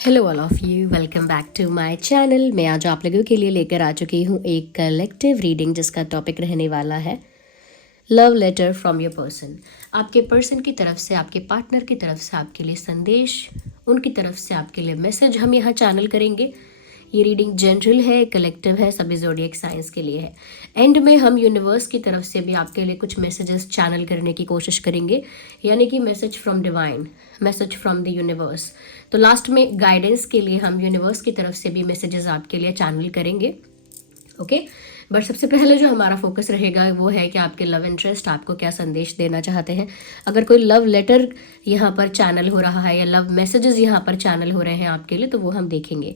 Hello all of you, welcome back to my channel. मैं आज आप लोगों के लिए लेकर आ चुकी हूँ एक कलेक्टिव रीडिंग जिसका टॉपिक रहने वाला है love letter from your person. आपके पर्सन की तरफ से, आपके पार्टनर की तरफ से आपके लिए संदेश, उनकी तरफ से आपके लिए मैसेज हम यहाँ चैनल करेंगे। ये रीडिंग जनरल है, कलेक्टिव है, सभी ज़ोडिएक साइंस के लिए है। एंड में हम यूनिवर्स की तरफ से भी आपके लिए कुछ मैसेजेस चैनल करने की कोशिश करेंगे, यानी कि message from divine, message from the universe. तो लास्ट में गाइडेंस के लिए हम यूनिवर्स की तरफ से भी मैसेजेस आपके लिए चैनल करेंगे। ओके, बट सबसे पहले जो हमारा फोकस रहेगा वो है कि आपके लव इंटरेस्ट आपको क्या संदेश देना चाहते हैं। अगर कोई लव लेटर यहाँ पर चैनल हो रहा है या लव मैसेजेस यहाँ पर चैनल हो रहे हैं आपके लिए, तो वो हम देखेंगे।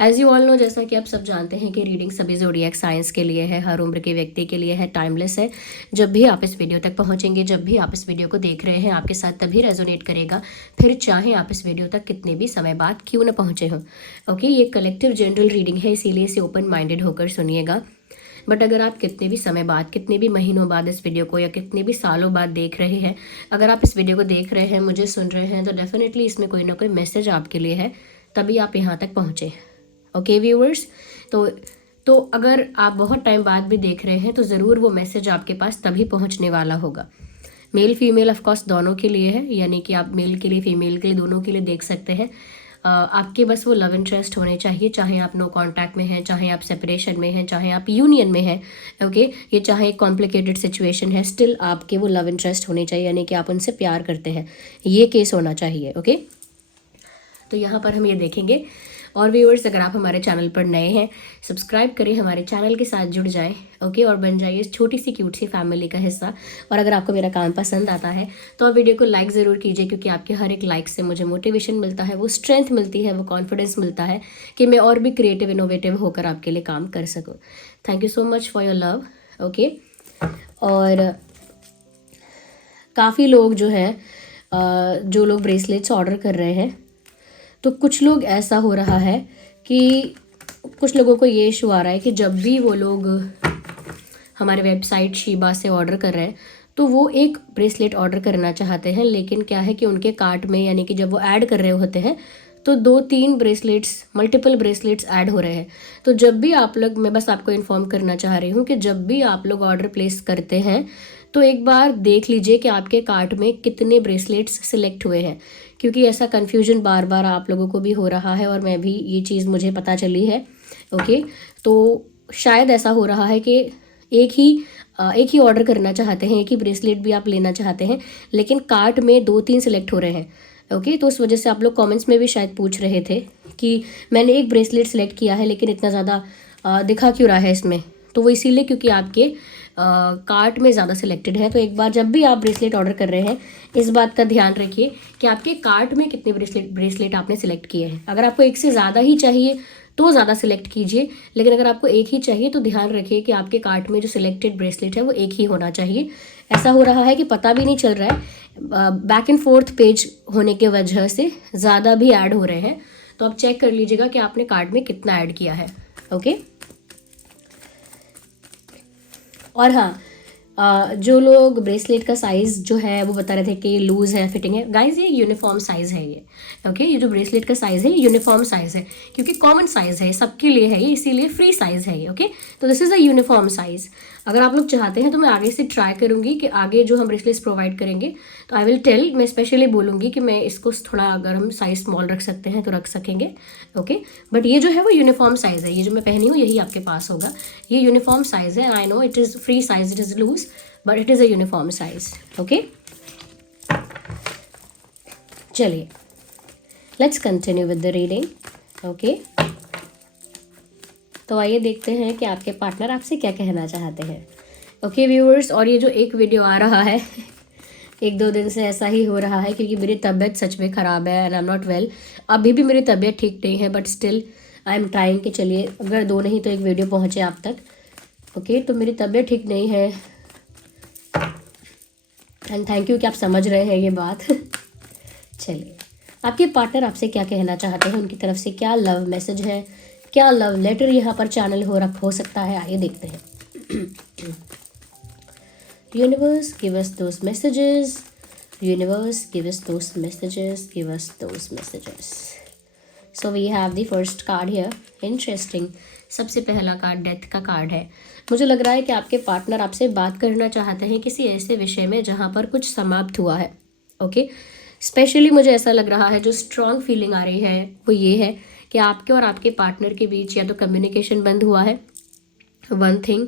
एज यू ऑल नो, जैसा कि आप सब जानते हैं कि रीडिंग सभी ज़ोडिएक साइंस के लिए है, हर उम्र के व्यक्ति के लिए है, टाइमलेस है। जब भी आप इस वीडियो तक पहुँचेंगे, जब भी आप इस वीडियो को देख रहे हैं, आपके साथ तभी रेजोनेट करेगा, फिर चाहे आप इस वीडियो तक कितने भी समय बाद क्यों ना पहुँचे हों। ओके, ये कलेक्टिव जनरल रीडिंग है, इसीलिए इसे ओपन माइंडेड होकर सुनिएगा। बट अगर आप कितने भी समय बाद, कितने भी महीनों बाद इस वीडियो को या कितने भी सालों बाद देख रहे हैं, अगर आप इस वीडियो को देख रहे हैं, मुझे सुन रहे हैं, तो डेफिनेटली इसमें कोई ना कोई मैसेज आपके लिए है, तभी आप यहाँ तक पहुँचे। ओके व्यूअर्स, तो अगर आप बहुत टाइम बाद भी देख रहे हैं तो ज़रूर वो मैसेज आपके पास तभी पहुँचने वाला होगा। मेल फीमेल ऑफकोर्स दोनों के लिए है, यानी कि आप मेल के लिए, फीमेल के लिए, दोनों के लिए देख सकते हैं। आपके बस वो लव इंटरेस्ट होने चाहिए, चाहे आप नो कांटेक्ट में हैं, चाहे आप सेपरेशन में हैं, चाहे आप यूनियन में हैं। ओके, ये चाहे एक कॉम्प्लिकेटेड सिचुएशन है, स्टिल आपके वो लव इंटरेस्ट होने चाहिए, यानी कि आप उनसे प्यार करते हैं, ये केस होना चाहिए। ओके, तो यहाँ पर हम ये देखेंगे। और व्यूअर्स, अगर आप हमारे चैनल पर नए हैं, सब्सक्राइब करें, हमारे चैनल के साथ जुड़ जाएं। ओके, और बन जाइए छोटी सी क्यूट सी फैमिली का हिस्सा। और अगर आपको मेरा काम पसंद आता है तो आप वीडियो को लाइक ज़रूर कीजिए, क्योंकि आपके हर एक लाइक से मुझे मोटिवेशन मिलता है, वो स्ट्रेंथ मिलती है, वो कॉन्फिडेंस मिलता है कि मैं और भी क्रिएटिव, इनोवेटिव होकर आपके लिए काम कर सकूँ। Thank you so much for your love. Okay, और काफ़ी लोग जो है, जो लोग ब्रेसलेट्स ऑर्डर कर रहे हैं, तो कुछ लोग ऐसा हो रहा है कि कुछ लोगों को ये इशू आ रहा है कि जब भी वो लोग हमारे वेबसाइट शीबा से ऑर्डर कर रहे हैं, तो वो एक ब्रेसलेट ऑर्डर करना चाहते हैं, लेकिन क्या है कि उनके कार्ट में, यानी कि जब वो ऐड कर रहे होते हैं, तो 2-3 ब्रेसलेट्स, मल्टीपल ब्रेसलेट्स ऐड हो रहे हैं। तो जब भी आप लोग, मैं बस आपको इन्फॉर्म करना चाह रही हूँ कि जब भी आप लोग ऑर्डर प्लेस करते हैं तो एक बार देख लीजिए कि आपके कार्ट में कितने ब्रेसलेट्स सिलेक्ट हुए हैं, क्योंकि ऐसा कन्फ्यूजन बार बार आप लोगों को भी हो रहा है, और मैं भी, ये चीज़ मुझे पता चली है। ओके, तो शायद ऐसा हो रहा है कि एक ही ऑर्डर करना चाहते हैं, एक ही ब्रेसलेट भी आप लेना चाहते हैं, लेकिन कार्ट में 2-3 सिलेक्ट हो रहे हैं। ओके, तो उस वजह से आप लोग कमेंट्स में भी शायद पूछ रहे थे कि मैंने एक ब्रेसलेट सेलेक्ट किया है लेकिन इतना ज़्यादा दिखा क्यों रहा है इसमें। तो वो इसीलिए क्योंकि आपके कार्ट में ज़्यादा सिलेक्टेड है। तो एक बार जब भी आप ब्रेसलेट ऑर्डर कर रहे हैं, इस बात का ध्यान रखिए कि आपके कार्ट में कितने ब्रेसलेट आपने सिलेक्ट किए हैं। अगर आपको एक से ज़्यादा ही चाहिए तो ज़्यादा सिलेक्ट कीजिए, लेकिन अगर आपको एक ही चाहिए तो ध्यान रखिए कि आपके कार्ट में जो सिलेक्टेड ब्रेसलेट है वो एक ही होना चाहिए। ऐसा हो रहा है कि पता भी नहीं चल रहा है, बैक एंड फोर्थ पेज होने की वजह से ज़्यादा भी ऐड हो रहे हैं। तो आप चेक कर लीजिएगा कि आपने कार्ट में कितना ऐड किया है। ओके, और हाँ, जो लोग ब्रेसलेट का साइज़ जो है वो बता रहे थे कि लूज़ है, फिटिंग है, गाइज ये यूनिफॉर्म साइज़ है ये। ओके, ये जो ब्रेसलेट का साइज़ है ये यूनिफॉर्म साइज़ है, क्योंकि कॉमन साइज़ है, सबके लिए है ये, इसीलिए फ्री साइज़ है ये। ओके, तो this is a uniform size. अगर आप लोग चाहते हैं तो मैं आगे से ट्राई करूँगी कि आगे जो हम ब्रेसलेट्स प्रोवाइड करेंगे तो आई विल टेल, मैं स्पेशली बोलूँगी कि मैं इसको थोड़ा, अगर हम साइज़ स्मॉल रख सकते हैं तो रख सकेंगे। ओके, बट ये जो है वो यूनिफॉर्म साइज़ है, ये जो मैं पहनी हूँ यही आपके पास होगा, ये यूनिफॉर्म साइज़ है। I know it is free size, it is loose, but it is a uniform size. Okay, चलिए let's continue with the reading. Okay, तो आइए देखते हैं कि आपके पार्टनर आपसे क्या कहना चाहते हैं। ओके व्यूअर्स, और ये जो एक वीडियो आ रहा है 1-2 दिन से ऐसा ही हो रहा है, क्योंकि मेरी तबीयत सच में ख़राब है and I am not well. अभी भी मेरी तबीयत ठीक नहीं है, but still I am trying कि चलिए अगर 2 नहीं तो एक वीडियो पहुँचे आप तक। ओके, तो मेरी तबीयत ठीक नहीं है, एंड थैंक यू कि आप समझ रहे हैं ये बात। चलिए, आपके पार्टनर आपसे क्या कहना चाहते हैं, उनकी तरफ से क्या लव मैसेज है, क्या लव लेटर यहाँ पर चैनल हो सकता है, आइए देखते हैं। Universe give us those messages, universe give us those messages, give us those messages. So we have the first card here, interesting. सबसे पहला कार्ड डेथ का कार्ड है। मुझे लग रहा है कि आपके पार्टनर आपसे बात करना चाहते हैं किसी ऐसे विषय में जहाँ पर कुछ समाप्त हुआ है। ओके, स्पेशली मुझे ऐसा लग रहा है, जो स्ट्रॉन्ग फीलिंग आ रही है वो ये है कि आपके और आपके पार्टनर के बीच या तो कम्युनिकेशन बंद हुआ है, वन थिंग।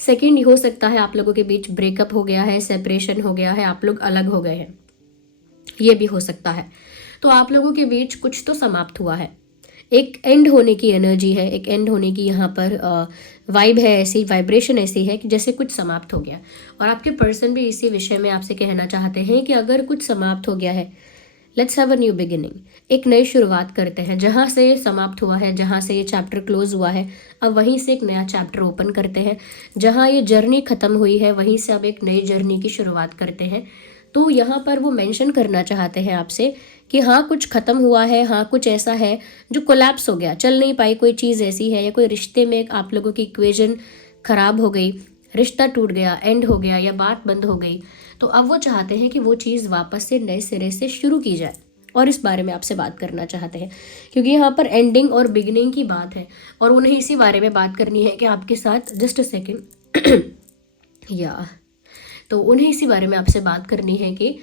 सेकेंड, हो सकता है आप लोगों के बीच ब्रेकअप हो गया है, सेपरेशन हो गया है, आप लोग अलग हो गए हैं, ये भी हो सकता है। तो आप लोगों के बीच कुछ तो समाप्त हुआ है, एक एंड होने की एनर्जी है, एक एंड होने की यहाँ पर वाइब है, ऐसी वाइब्रेशन ऐसी है कि जैसे कुछ समाप्त हो गया। और आपके पर्सन भी इसी विषय में आपसे कहना चाहते हैं कि अगर कुछ समाप्त हो गया है, let's have a new beginning, एक नई शुरुआत करते हैं। जहाँ से ये समाप्त हुआ है, जहाँ से ये चैप्टर क्लोज हुआ है, अब वहीं से एक नया चैप्टर ओपन करते हैं। जहाँ ये जर्नी खत्म हुई है, वहीं से अब एक नई जर्नी की शुरुआत करते हैं। तो यहाँ पर वो मेंशन करना चाहते हैं आपसे कि हाँ कुछ खत्म हुआ है, हाँ कुछ ऐसा है जो कोलैप्स हो गया, चल नहीं पाई, कोई चीज़ ऐसी है, या कोई रिश्ते में आप लोगों की इक्वेशन खराब हो गई, रिश्ता टूट गया, एंड हो गया, या बात बंद हो गई। तो अब वो चाहते हैं कि वो चीज़ वापस से नए सिरे से शुरू की जाए, और इस बारे में आपसे बात करना चाहते हैं, क्योंकि यहाँ पर एंडिंग और बिगिनिंग की बात है, और उन्हें इसी बारे में बात करनी है कि आपके साथ, जस्ट अ सेकेंड या, तो उन्हें इसी बारे में आपसे बात करनी है कि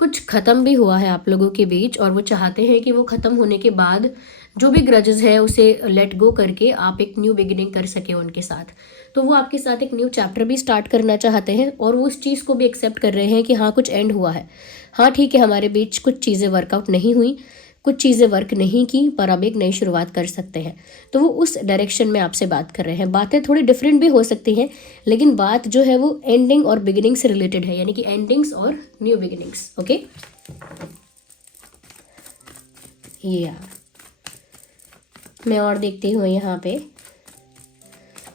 कुछ ख़त्म भी हुआ है आप लोगों के बीच, और वो चाहते हैं कि वो ख़त्म होने के बाद जो भी ग्रजेस है उसे लेट गो करके आप एक न्यू बिगिनिंग कर सके उनके साथ। तो वो आपके साथ एक न्यू चैप्टर भी स्टार्ट करना चाहते हैं, और वो उस चीज़ को भी एक्सेप्ट कर रहे हैं कि हाँ कुछ एंड हुआ है, हाँ ठीक है हमारे बीच कुछ चीज़ें वर्कआउट नहीं हुई, कुछ चीज़ें वर्क नहीं की, पर अब एक नई शुरुआत कर सकते हैं। तो वो उस डायरेक्शन में आपसे बात कर रहे हैं। बातें थोड़ी डिफरेंट भी हो सकती हैं, लेकिन बात जो है वो एंडिंग और बिगिनिंग से रिलेटेड है, यानी कि एंडिंग्स और न्यू बिगिनिंग्स। ओके, या मैं और देखती हूँ यहाँ पे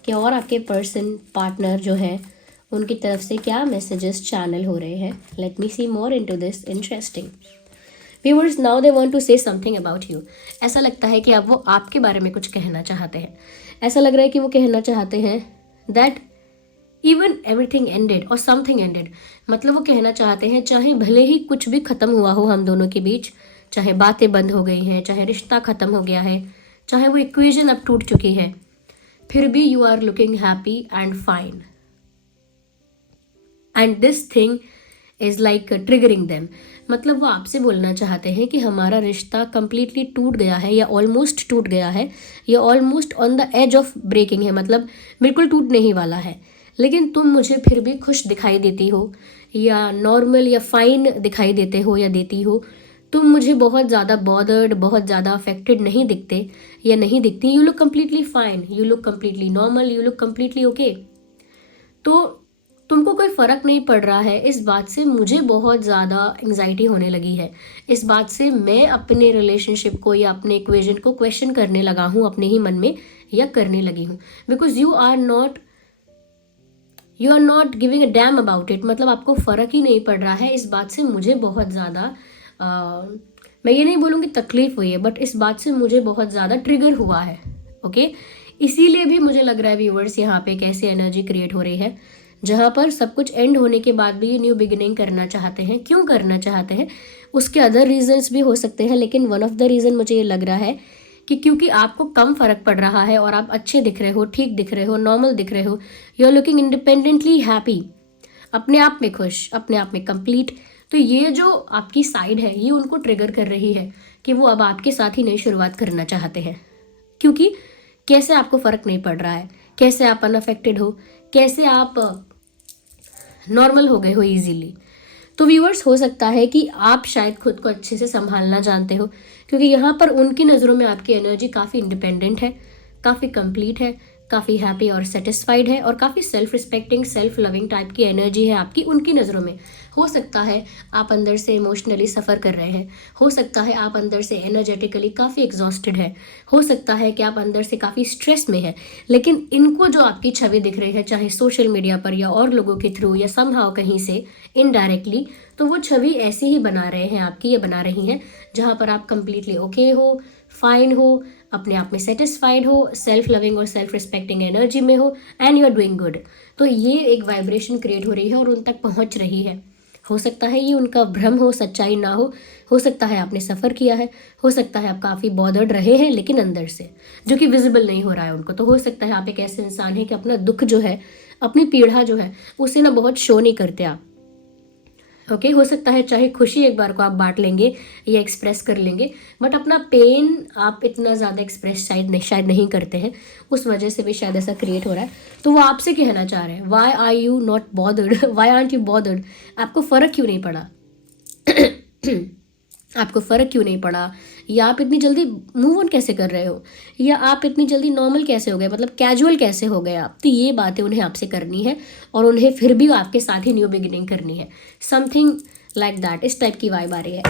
कि और आपके पर्सन, पार्टनर जो है, उनकी तरफ से क्या मैसेजेस चैनल हो रहे हैं। Let me see more into this, interesting. Viewers, now they want to say something about you. ऐसा लगता है कि अब वो आपके बारे में कुछ कहना चाहते हैं। ऐसा लग रहा है कि वो कहना चाहते हैं दैट इवन एवरीथिंग एंडेड और समथिंग एंडेड। मतलब वो कहना चाहते हैं चाहे भले ही कुछ भी ख़त्म हुआ हो हम दोनों के बीच, चाहे बातें बंद हो गई हैं, चाहे रिश्ता ख़त्म हो गया है, चाहे वो इक्वेशन अब टूट चुकी है, फिर भी you are looking happy and fine, and this thing is like triggering them. मतलब वो आपसे बोलना चाहते हैं कि हमारा रिश्ता कम्प्लीटली टूट गया है, या ऑलमोस्ट टूट गया है, या almost on the edge of breaking है, मतलब बिल्कुल टूटने ही वाला है, लेकिन तुम मुझे फिर भी खुश दिखाई देती हो, या नॉर्मल या फाइन दिखाई देते हो या देती हो। तुम मुझे बहुत ज़्यादा बॉदर्ड, बहुत ज़्यादा अफेक्टेड नहीं दिखते या नहीं दिखती। You look completely fine, you look completely normal, you look completely okay. तो तुमको कोई फ़र्क नहीं पड़ रहा है, इस बात से मुझे बहुत ज़्यादा एंग्जाइटी होने लगी है। इस बात से मैं अपने रिलेशनशिप को या अपने इक्वेशन को क्वेश्चन करने लगा हूँ अपने ही मन में, या करने लगी हूँ, because you are not giving a damn about it. मतलब आपको फ़र्क ही नहीं पड़ रहा है। इस बात से मुझे बहुत ज़्यादा मैं ये नहीं बोलूँगी तकलीफ़ हुई है, बट इस बात से मुझे बहुत ज़्यादा ट्रिगर हुआ है। ओके, इसीलिए भी मुझे लग रहा है व्यूअर्स, यहाँ पे कैसी एनर्जी क्रिएट हो रही है, जहाँ पर सब कुछ एंड होने के बाद भी ये न्यू बिगिनिंग करना चाहते हैं। क्यों करना चाहते हैं, उसके अदर रीजंस भी हो सकते हैं, लेकिन वन ऑफ द रीज़न मुझे ये लग रहा है कि क्योंकि आपको कम फ़र्क पड़ रहा है और आप अच्छे दिख रहे हो, ठीक दिख रहे हो, नॉर्मल दिख रहे हो, you are looking independently happy, अपने आप में खुश, अपने आप में कंप्लीट। तो ये जो आपकी साइड है, ये उनको ट्रिगर कर रही है कि वो अब आपके साथ ही नई शुरुआत करना चाहते हैं। क्योंकि कैसे आपको फ़र्क नहीं पड़ रहा है, कैसे आप अनअफेक्टेड हो, कैसे आप नॉर्मल हो गए हो इजीली। तो व्यूअर्स, हो सकता है कि आप शायद खुद को अच्छे से संभालना जानते हो, क्योंकि यहाँ पर उनकी नज़रों में आपकी एनर्जी काफ़ी इंडिपेंडेंट है, काफ़ी कंप्लीट है, काफ़ी हैप्पी और सेटिस्फाइड है, और काफ़ी self respecting, self loving type की एनर्जी है आपकी उनकी नज़रों में। हो सकता है आप अंदर से इमोशनली सफ़र कर रहे हैं, हो सकता है आप अंदर से एनर्जेटिकली काफ़ी एग्जॉस्टेड है, हो सकता है कि आप अंदर से काफ़ी स्ट्रेस में है, लेकिन इनको जो आपकी छवि दिख रही है, चाहे सोशल मीडिया पर या और लोगों के थ्रू या समहाउ कहीं से इनडायरेक्टली, तो वो छवि ऐसी ही बना रहे हैं आपकी, या बना रही हैं, जहाँ पर आप कंप्लीटली ओके हो, फाइन हो, अपने आप में सेटिस्फाइड हो, सेल्फ लविंग और सेल्फ रिस्पेक्टिंग एनर्जी में हो, and you are doing good. तो ये एक वाइब्रेशन क्रिएट हो रही है और उन तक पहुँच रही है, हो सकता है ये उनका भ्रम हो, सच्चाई ना हो सकता है आपने सफ़र किया है, हो सकता है आप काफ़ी बॉदर्ड रहे हैं लेकिन अंदर से, जो कि विजिबल नहीं हो रहा है उनको। तो हो सकता है आप एक ऐसे इंसान हैं कि अपना दुख जो है, अपनी पीड़ा जो है, उसे ना बहुत शो नहीं करते आप। ओके, हो सकता है चाहे खुशी एक बार को आप बांट लेंगे या एक्सप्रेस कर लेंगे, बट अपना पेन आप इतना ज़्यादा एक्सप्रेस शायद नहीं करते हैं, उस वजह से भी शायद ऐसा क्रिएट हो रहा है। तो वो आपसे कहना चाह रहे हैं, why are you not bothered, why aren't you bothered, आपको फ़र्क क्यों नहीं पड़ा आपको फ़र्क क्यों नहीं पड़ा, या आप इतनी जल्दी मूव ऑन कैसे कर रहे हो, या आप इतनी जल्दी नॉर्मल कैसे हो गए, मतलब कैजुअल कैसे हो गए आप। तो ये बातें उन्हें आपसे करनी है और उन्हें फिर भी आपके साथ ही न्यू बिगिनिंग करनी है, समथिंग लाइक दैट, इस टाइप की वाइब आ रही है।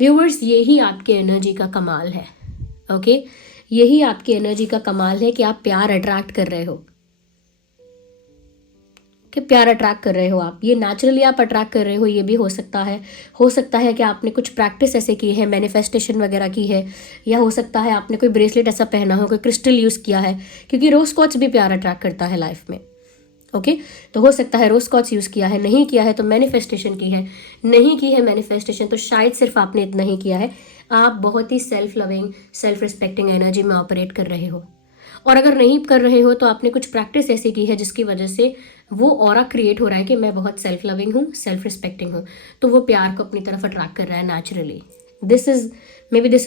व्यूअर्स, यही आपके एनर्जी का कमाल है। ओके, यही आपकी एनर्जी का कमाल है कि आप प्यार अट्रैक्ट कर रहे हो, कि प्यार अट्रैक्ट कर रहे हो आप, ये नेचुरली आप अट्रैक्ट कर रहे हो। ये भी हो सकता है कि आपने कुछ प्रैक्टिस ऐसे की है, मैनिफेस्टेशन वगैरह की है, या हो सकता है आपने कोई ब्रेसलेट ऐसा पहना हो, कोई क्रिस्टल यूज़ किया है, क्योंकि रोज स्कॉच भी प्यार अट्रैक्ट करता है लाइफ में। ओके, तो हो सकता है रोज स्कॉच यूज़ किया है, नहीं किया है तो मैनिफेस्टेशन की है, नहीं की है मैनिफेस्टेशन तो शायद सिर्फ आपने इतना ही किया है, आप बहुत ही self loving, self respecting energy में ऑपरेट कर रहे हो। और अगर नहीं कर रहे हो तो आपने कुछ प्रैक्टिस ऐसी की है जिसकी वजह से वो ऑरा क्रिएट हो रहा है कि मैं बहुत सेल्फ लविंग हूँ, सेल्फ रिस्पेक्टिंग हूँ, तो वो प्यार को अपनी तरफ अट्रैक्ट कर रहा है naturally. This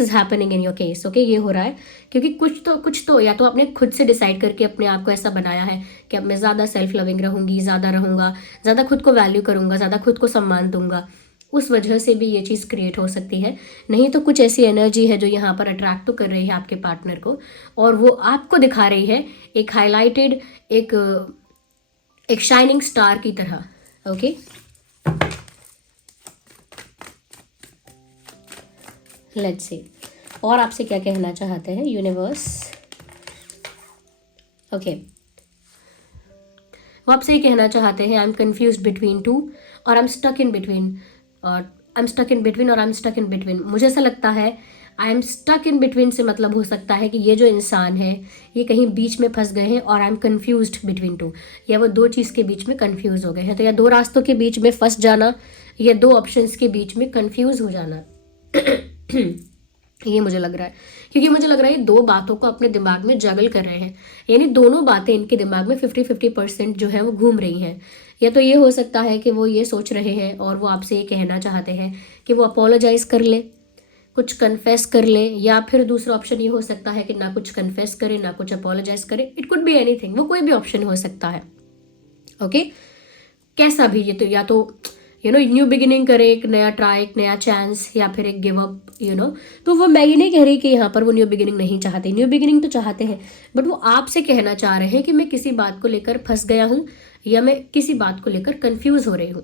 is happening in your case. Okay, ये हो रहा है क्योंकि कुछ तो या तो आपने खुद से डिसाइड करके अपने आप को ऐसा बनाया है कि अब मैं ज़्यादा सेल्फ लविंग रहूँगी, ज़्यादा रहूँगा, ज़्यादा खुद को वैल्यू करूँगा, ज़्यादा खुद को सम्मान दूंगा, उस वजह से भी ये चीज़ क्रिएट हो सकती है। नहीं तो कुछ ऐसी एनर्जी है जो यहाँ पर अट्रैक्ट तो कर रही है आपके पार्टनर को, और वो आपको दिखा रही है एक हाईलाइटेड, एक शाइनिंग स्टार की तरह। ओके, लेट्स सी और आपसे क्या कहना चाहते हैं यूनिवर्स। ओके, वो आपसे ये कहना चाहते हैं, I am confuse between two, और I am stuck in between, और I am stuck in between, और I am stuck in between. मुझे ऐसा लगता है I am stuck in between से मतलब हो सकता है कि ये जो इंसान है ये कहीं बीच में फंस गए हैं, और I M confused between two, या वो दो चीज़ के बीच में कन्फ्यूज हो गए हैं। तो या दो रास्तों के बीच में फंस जाना, या दो ऑप्शंस के बीच में कन्फ्यूज हो जाना ये मुझे लग रहा है, क्योंकि मुझे लग रहा है ये दो बातों को अपने दिमाग में जगल कर रहे हैं, यानी दोनों बातें इनके दिमाग में 50-50% जो है वो घूम रही हैं। या तो ये हो सकता है कि वो ये सोच रहे हैं और वो आपसे ये कहना चाहते हैं कि वो अपोलोजाइज कर ले, कुछ कन्फेस कर ले, या फिर दूसरा ऑप्शन ये हो सकता है कि ना कुछ कन्फेस करे ना कुछ अपोलोजाइज करे। इट कुड बी एनीथिंग, वो कोई भी ऑप्शन हो सकता है। ओके, कैसा भी, ये तो या तो न्यू बिगिनिंग करे, एक नया ट्राई, एक नया चांस, या फिर एक गिव अप, तो वो मैं ये नहीं कह रही कि यहाँ पर वो न्यू बिगिनिंग नहीं चाहते, न्यू बिगिनिंग तो चाहते हैं, बट वो आपसे कहना चाह रहे हैं कि मैं किसी बात को लेकर फंस गया हूँ, या मैं किसी बात को लेकर कंफ्यूज हो रही हूँ।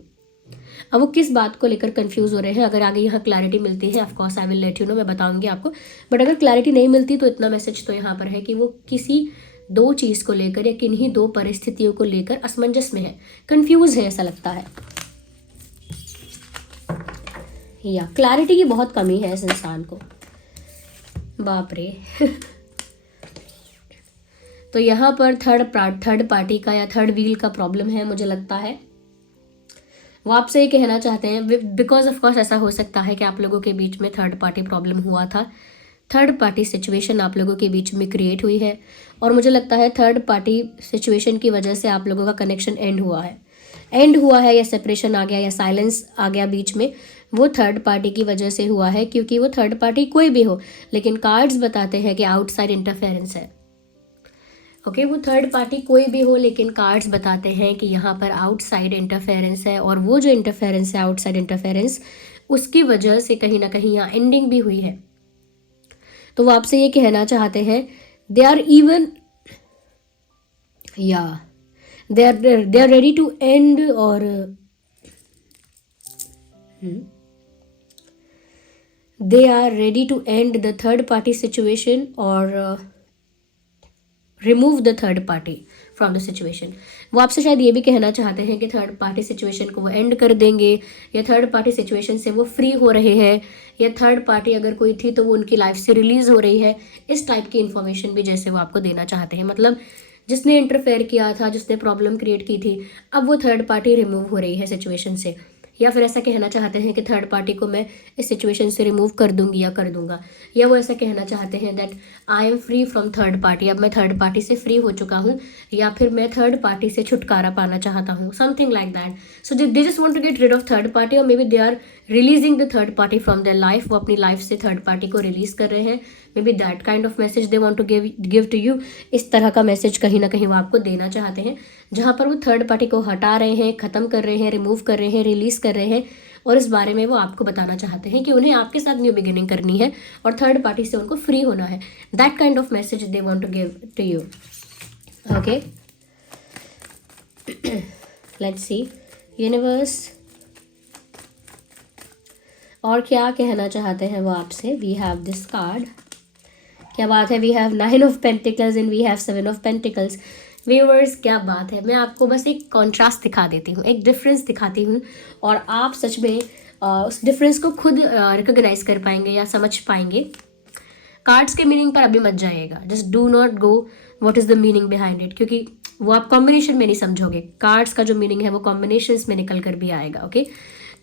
अब वो किस बात को लेकर कंफ्यूज हो रहे हैं, अगर आगे यहाँ क्लैरिटी मिलती है of course I will let you know, मैं बताऊंगी आपको, बट अगर क्लैरिटी नहीं मिलती तो इतना मैसेज तो यहाँ पर है कि वो किसी दो चीज़ को लेकर या किन्हीं दो परिस्थितियों को लेकर असमंजस में है, कंफ्यूज है, ऐसा लगता है, या क्लैरिटी की बहुत कमी है इस इंसान को। बाप रे तो यहाँ पर थर्ड पार्टी का या थर्ड व्हील का प्रॉब्लम है, मुझे लगता है वो आपसे ये कहना चाहते हैं, बिकॉज ऑफ कोर्स ऐसा हो सकता है कि आप लोगों के बीच में थर्ड पार्टी प्रॉब्लम हुआ था, थर्ड पार्टी सिचुएशन आप लोगों के बीच में क्रिएट हुई है, और मुझे लगता है थर्ड पार्टी सिचुएशन की वजह से आप लोगों का कनेक्शन एंड हुआ है, या सेपरेशन आ गया, या साइलेंस आ गया बीच में, वो थर्ड पार्टी की वजह से हुआ है, क्योंकि वो थर्ड पार्टी कोई भी हो, लेकिन कार्ड्स बताते हैं कि आउटसाइड इंटरफेरेंस है। ओके, वो थर्ड पार्टी कोई भी हो, लेकिन कार्ड्स बताते हैं कि यहाँ पर आउटसाइड इंटरफेरेंस है, और वो जो इंटरफेरेंस है, आउटसाइड इंटरफेरेंस, उसकी वजह से कहीं ना कहीं यहाँ एंडिंग भी हुई है। तो वो आपसे ये कहना चाहते हैं, दे आर इवन, या they are ready to end, or they are ready to end the third party situation, or remove the third party from the situation। वो आपसे शायद ये भी कहना चाहते हैं कि थर्ड पार्टी सिचुएशन को वो एंड कर देंगे, या थर्ड पार्टी सिचुएशन से वो फ्री हो रहे हैं, या थर्ड पार्टी अगर कोई थी तो वो उनकी लाइफ से रिलीज हो रही है। इस टाइप की इन्फॉर्मेशन भी जैसे वो आपको देना चाहते हैं, मतलब जिसने इंटरफेयर किया था, जिसने प्रॉब्लम क्रिएट की थी, अब वो थर्ड पार्टी रिमूव हो रही है सिचुएशन से। या फिर ऐसा कहना चाहते हैं कि थर्ड पार्टी को मैं इस सिचुएशन से रिमूव कर दूंगी या कर दूंगा, या वो ऐसा कहना चाहते हैं that I am free from third party, अब मैं थर्ड पार्टी से फ्री हो चुका हूँ, या फिर मैं थर्ड पार्टी से छुटकारा पाना चाहता हूँ, something like that. So they just want to get rid of third party, और maybe they are releasing the third party from their life, वो अपनी लाइफ से थर्ड पार्टी को रिलीज कर रहे हैं। Maybe that kind of message they want to give to you. इस तरह का मैसेज कहीं ना कहीं वो आपको देना चाहते हैं, जहाँ पर वो थर्ड पार्टी को हटा रहे हैं, ख़त्म कर रहे हैं, रिमूव कर रहे हैं, रिलीज कर रहे हैं, और इस बारे में वो आपको बताना चाहते हैं कि उन्हें आपके साथ न्यू बिगिनिंग करनी है और थर्ड पार्टी से उनको फ्री होना है। That kind of message they want to give to you. Okay, let's see universe और क्या कहना चाहते हैं वो आपसे। वी हैव दिस कार्ड, क्या बात है, we have 9 of pentacles and we have 7 of pentacles. Viewers क्या बात है, मैं आपको बस एक कॉन्ट्रास्ट दिखा देती हूँ, एक डिफरेंस दिखाती हूँ, और आप सच में उस डिफरेंस को खुद रिकॉग्नाइज कर पाएंगे या समझ पाएंगे। कार्ड्स के मीनिंग पर अभी मत जाइएगा, just do not go what is the meaning behind it, क्योंकि वो आप कॉम्बिनेशन में नहीं समझोगे। कार्ड्स का जो मीनिंग है वो कॉम्बिनेशंस में निकल कर भी आएगा। ओके,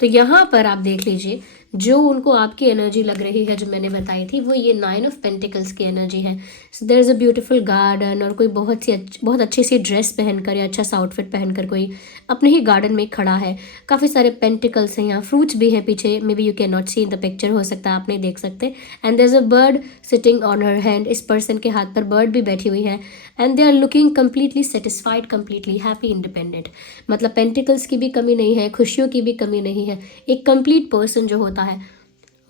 तो यहाँ पर आप देख लीजिए जो उनको आपकी एनर्जी लग रही है, जो मैंने बताई थी, वो ये 9 ऑफ पेंटिकल्स की एनर्जी है। So there is a beautiful garden, और कोई बहुत अच्छी सी ड्रेस पहनकर या अच्छा सा आउटफिट पहनकर कोई अपने ही गार्डन में खड़ा है। काफ़ी सारे पेंटिकल्स हैं, यहाँ फ्रूट्स भी हैं पीछे, maybe you can not see in the picture, हो सकता है आप नहीं देख सकते। And there is a bird sitting on her hand, इस पर्सन के हाथ पर बर्ड भी बैठी हुई है। And they are looking completely satisfied, completely happy, independent. मतलब पेंटिकल्स की भी कमी नहीं है, खुशियों की भी कमी नहीं है। एक कंप्लीट पर्सन जो होता है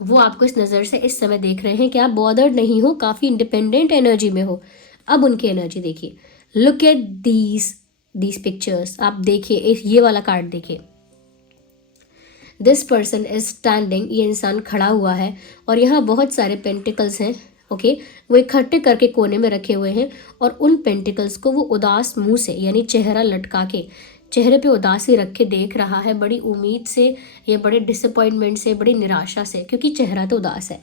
वो आपको इस नज़र से इस समय देख रहे हैं कि आप बॉदर्ड नहीं हो, काफ़ी इंडिपेंडेंट एनर्जी में हो। अब उनकी एनर्जी देखिए, लुक एट दीज पिक्चर्स। आप देखिए, ये वाला कार्ड देखिए, दिस पर्सन इज स्टैंडिंग, ये इंसान खड़ा हुआ है, और यहाँ बहुत सारे पेंटिकल्स हैं। ओके, वो इकट्ठे करके कोने में रखे हुए हैं, और उन पेंटिकल्स को वो उदास मुंह से, यानी चेहरा लटका के, चेहरे पे उदासी रख के देख रहा है, बड़ी उम्मीद से या बड़े डिसअपॉइंटमेंट से, बड़ी निराशा से, क्योंकि चेहरा तो उदास है।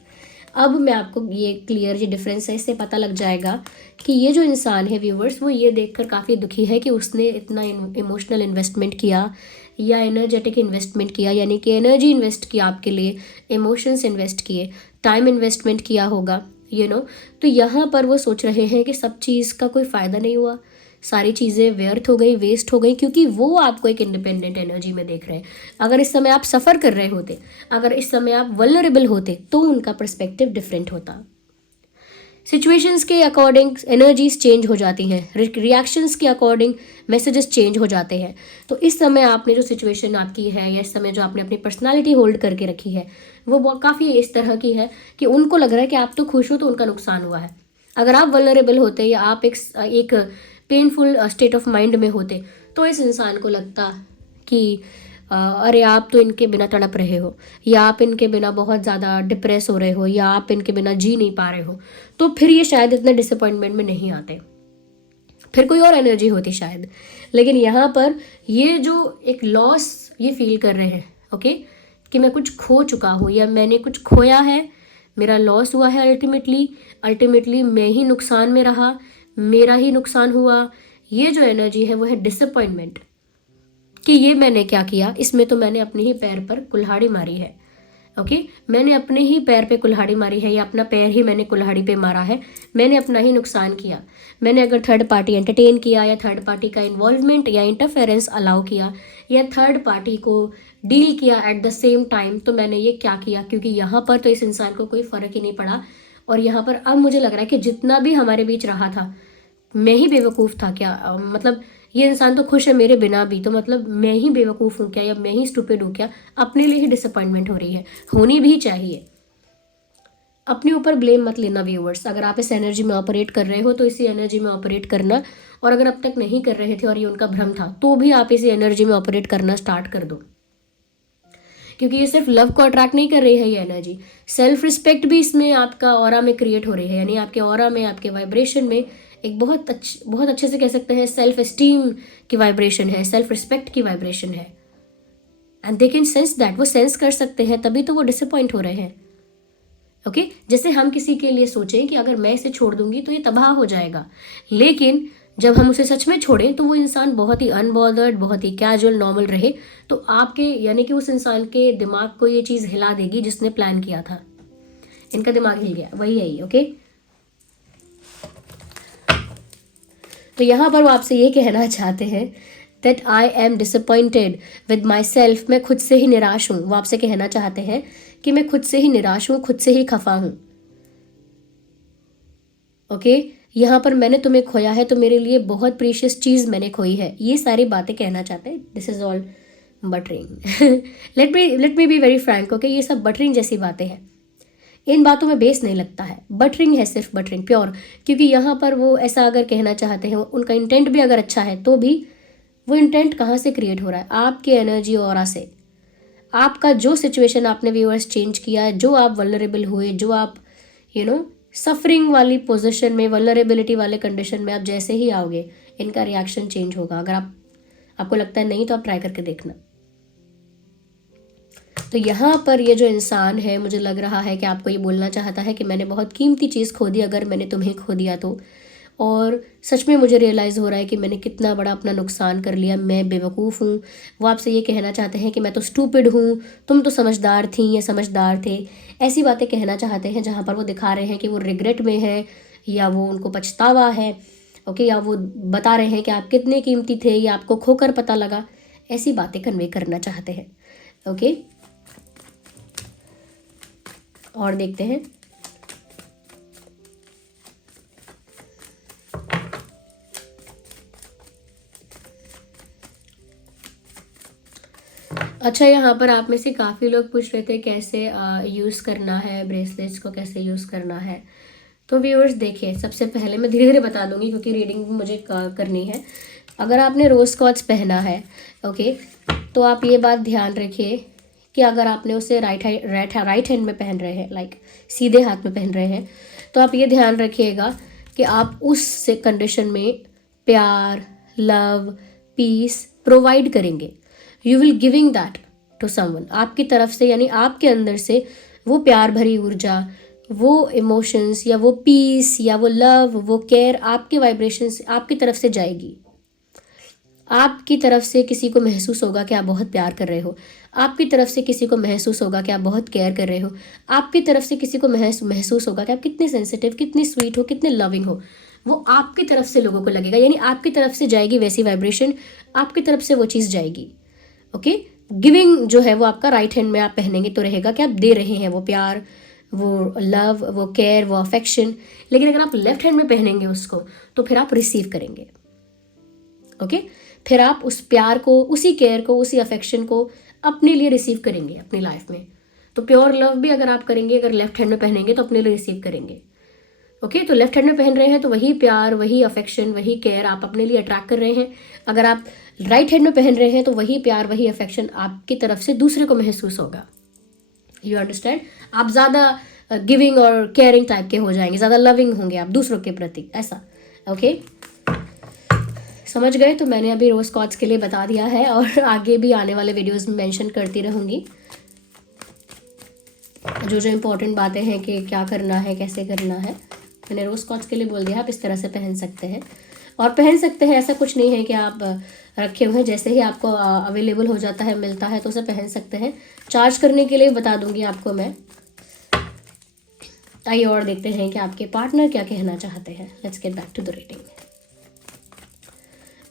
अब मैं आपको ये क्लियर जो डिफरेंस है इससे पता लग जाएगा कि ये जो इंसान है व्यूवर्स, वो ये देखकर काफ़ी दुखी है कि उसने इतना इमोशनल इन्वेस्टमेंट किया या एनर्जेटिक इन्वेस्टमेंट किया, यानी कि एनर्जी इन्वेस्ट किया आपके लिए, इमोशंस इन्वेस्ट किए, टाइम इन्वेस्टमेंट किया होगा, तो यहाँ पर वो सोच रहे हैं कि सब चीज़ का कोई फ़ायदा नहीं हुआ, सारी चीज़ें व्यर्थ हो गई, वेस्ट हो गई, क्योंकि वो आपको एक इंडिपेंडेंट एनर्जी में देख रहे हैं। अगर इस समय आप सफ़र कर रहे होते, अगर इस समय आप वल्नरेबल होते, तो उनका पर्सपेक्टिव डिफरेंट होता। सिचुएशंस के अकॉर्डिंग एनर्जीज चेंज हो जाती हैं, रिएक्शंस के अकॉर्डिंग मैसेजेस चेंज हो जाते हैं। तो इस समय आपने जो सिचुएशन आपकी है, या इस समय जो आपने अपनी पर्सनालिटी होल्ड करके रखी है, वो काफ़ी इस तरह की है कि उनको लग रहा है कि आप तो खुश हो तो उनका नुकसान हुआ है। अगर आप वल्नरेबल होते या आप एक पेनफुल स्टेट ऑफ माइंड में होते, तो इस इंसान को लगता कि अरे आप तो इनके बिना तड़प रहे हो, या आप इनके बिना बहुत ज़्यादा डिप्रेस हो रहे हो, या आप इनके बिना जी नहीं पा रहे हो, तो फिर ये शायद इतने डिसअपॉइंटमेंट में नहीं आते, फिर कोई और एनर्जी होती शायद। लेकिन यहाँ पर ये जो एक लॉस ये फील कर रहे हैं, ओके, कि मैं कुछ खो चुका हूँ या मैंने कुछ खोया है, मेरा लॉस हुआ है, अल्टीमेटली मैं ही नुकसान में रहा, मेरा ही नुकसान हुआ। ये जो एनर्जी है वो है डिसअपॉइंटमेंट, कि ये मैंने क्या किया, इसमें तो मैंने अपने ही पैर पर कुल्हाड़ी मारी है। ओके, मैंने अपने ही पैर पे कुल्हाड़ी मारी है, या अपना पैर ही मैंने कुल्हाड़ी पे मारा है, मैंने अपना ही नुकसान किया। मैंने अगर थर्ड पार्टी एंटरटेन किया, या थर्ड पार्टी का इन्वॉल्वमेंट या इंटरफेरेंस अलाउ किया, या थर्ड पार्टी को डील किया एट द सेम टाइम, तो मैंने ये क्या किया, क्योंकि यहाँ पर तो इस इंसान को कोई फ़र्क ही नहीं पड़ा। और यहाँ पर अब मुझे लग रहा है कि जितना भी हमारे बीच रहा था, मैं ही बेवकूफ़ था क्या, मतलब ये इंसान तो खुश है मेरे बिना भी, तो मतलब मैं ही बेवकूफ़ हूँ क्या, या मैं ही स्टूपिड हूँ क्या। अपने लिए ही डिसअपॉइंटमेंट हो रही है, होनी भी चाहिए। अपने ऊपर ब्लेम मत लेना व्यूअर्स। अगर आप इस एनर्जी में ऑपरेट कर रहे हो तो इसी एनर्जी में ऑपरेट करना, और अगर अब तक नहीं कर रहे थे और ये उनका भ्रम था, तो भी आप इसी एनर्जी में ऑपरेट करना स्टार्ट कर दो, क्योंकि ये सिर्फ लव को अट्रैक्ट नहीं कर रही है, ये एनर्जी सेल्फ रिस्पेक्ट भी इसमें आपका ऑरा में क्रिएट हो रही है, यानी आपके ऑरा में, आपके वाइब्रेशन में एक बहुत अच्छे से कह सकते हैं सेल्फ एस्टीम की वाइब्रेशन है, सेल्फ रिस्पेक्ट की वाइब्रेशन है। And they can sense that, वो सेंस कर सकते हैं, तभी तो वो डिसअपॉइंट हो रहे हैं। ओके, जैसे हम किसी के लिए सोचें कि अगर मैं इसे छोड़ दूंगी तो ये तबाह हो जाएगा, लेकिन जब हम उसे सच में छोड़ें तो वो इंसान बहुत ही अनबॉदर्ड, बहुत ही कैजुअल, नॉर्मल रहे, तो आपके यानी कि उस इंसान के दिमाग को ये चीज़ हिला देगी जिसने प्लान किया था। इनका दिमाग हिल गया, वही है ये। ओके, तो यहाँ पर वो आपसे ये कहना चाहते हैं that I am disappointed with my self, मैं खुद से ही निराश हूँ। वो आपसे कहना चाहते हैं कि मैं खुद से ही निराश हूँ, खुद से ही खफा हूँ। ओके, यहाँ पर मैंने तुम्हें खोया है तो मेरे लिए बहुत प्रीशियस चीज़ मैंने खोई है, ये सारी बातें कहना चाहते हैं। This is all buttering. Let me be very Frank. Okay, ये सब बटरिंग जैसी बातें हैं, इन बातों में बेस नहीं लगता है, बटरिंग है, सिर्फ बटरिंग प्योर। क्योंकि यहाँ पर वो ऐसा अगर कहना चाहते हैं, उनका इंटेंट भी अगर अच्छा है, तो भी वो इंटेंट कहाँ से क्रिएट हो रहा है? आपके एनर्जी ऑरा से। आपका जो सिचुएशन आपने व्यूअर्स चेंज किया है, जो आप वल्नरेबल हुए, जो आप सफरिंग वाली पोजीशन में, वल्नरेबिलिटी वाले कंडीशन में आप जैसे ही आओगे, इनका रिएक्शन चेंज होगा। अगर आपको लगता है नहीं तो आप ट्राई करके देखना। तो यहाँ पर ये जो इंसान है, मुझे लग रहा है कि आपको ये बोलना चाहता है कि मैंने बहुत कीमती चीज़ खो दी अगर मैंने तुम्हें खो दिया तो, और सच में मुझे रियलाइज़ हो रहा है कि मैंने कितना बड़ा अपना नुकसान कर लिया, मैं बेवकूफ़ हूँ। वो आपसे ये कहना चाहते हैं कि मैं तो स्टूपिड हूँ, तुम तो समझदार थी या समझदार थे, ऐसी बातें कहना चाहते हैं जहाँ पर वो दिखा रहे हैं कि वो रिग्रेट में है या वो उनको पछतावा है। ओके, या वो बता रहे हैं कि आप कितने कीमती थे या आपको खोकर पता लगा, ऐसी बातें कन्वे करना चाहते हैं। ओके, और देखते हैं। अच्छा, यहाँ पर आप में से काफ़ी लोग पूछ रहे थे कैसे यूज़ करना है ब्रेसलेट्स को, कैसे यूज़ करना है। तो व्यूअर्स देखिए, सबसे पहले मैं धीरे धीरे बता दूंगी क्योंकि रीडिंग मुझे करनी है। अगर आपने रोज़ कॉर्ड्स पहना है, ओके, तो आप ये बात ध्यान रखिए कि अगर आपने उसे राइट हैंड में पहन रहे हैं, लाइक सीधे हाथ में पहन रहे हैं, तो आप ये ध्यान रखिएगा कि आप उस कंडीशन में प्यार, लव, पीस प्रोवाइड करेंगे। You will giving that to someone, आपकी तरफ से, यानी आपके अंदर से वो प्यार भरी ऊर्जा, वो इमोशंस या वो पीस या वो लव, वो केयर आपके वाइब्रेशंस आपकी तरफ से जाएगी। आपकी तरफ से किसी को महसूस होगा कि आप बहुत प्यार कर रहे हो, आपकी तरफ से किसी को महसूस होगा कि आप बहुत केयर कर रहे हो, आपकी तरफ से किसी को महसूस होगा कि आप कितने सेंसिटिव, कितनी स्वीट हो, कितने लविंग हो। वो आपकी तरफ से लोगों को लगेगा, यानी आपकी तरफ से जाएगी वैसी वाइब्रेशन, आपकी तरफ से वो चीज़ जाएगी। ओके, गिविंग जो है वो आपका राइट हैंड में आप पहनेंगे तो रहेगा कि आप दे रहे हैं वो प्यार, वो लव, वो केयर, वो अफेक्शन। लेकिन अगर आप लेफ्ट हैंड में पहनेंगे उसको, तो फिर आप रिसीव करेंगे। ओके, फिर आप उस प्यार को, उसी केयर को, उसी अफेक्शन को अपने लिए रिसीव करेंगे अपनी लाइफ में। तो प्योर लव भी अगर आप करेंगे, अगर लेफ्ट हैंड में पहनेंगे तो अपने लिए रिसीव करेंगे। ओके, तो लेफ्ट हैंड में पहन रहे हैं तो वही प्यार, वही अफेक्शन, वही केयर आप अपने लिए अट्रैक्ट कर रहे हैं। अगर आप राइट हैंड में पहन रहे हैं तो वही प्यार, वही अफेक्शन आपकी तरफ से दूसरे को महसूस होगा। You understand? आप ज़्यादा गिविंग और केयरिंग टाइप के हो जाएंगे, ज़्यादा लविंग होंगे आप दूसरों के प्रति, ऐसा। ओके, समझ गए? तो मैंने अभी रोज कॉर्ड्स के लिए बता दिया है और आगे भी आने वाले वीडियोस में मेंशन करती रहूँगी जो जो इम्पोर्टेंट बातें हैं कि क्या करना है, कैसे करना है। मैंने रोज कॉर्ड्स के लिए बोल दिया, आप इस तरह से पहन सकते हैं और पहन सकते हैं। ऐसा कुछ नहीं है कि आप रखे हुए हैं, जैसे ही आपको अवेलेबल हो जाता है, मिलता है तो उसे पहन सकते हैं। चार्ज करने के लिए बता दूंगी आपको मैं। आइए और देखते हैं कि आपके पार्टनर क्या कहना चाहते हैं। Let's get back to the reading.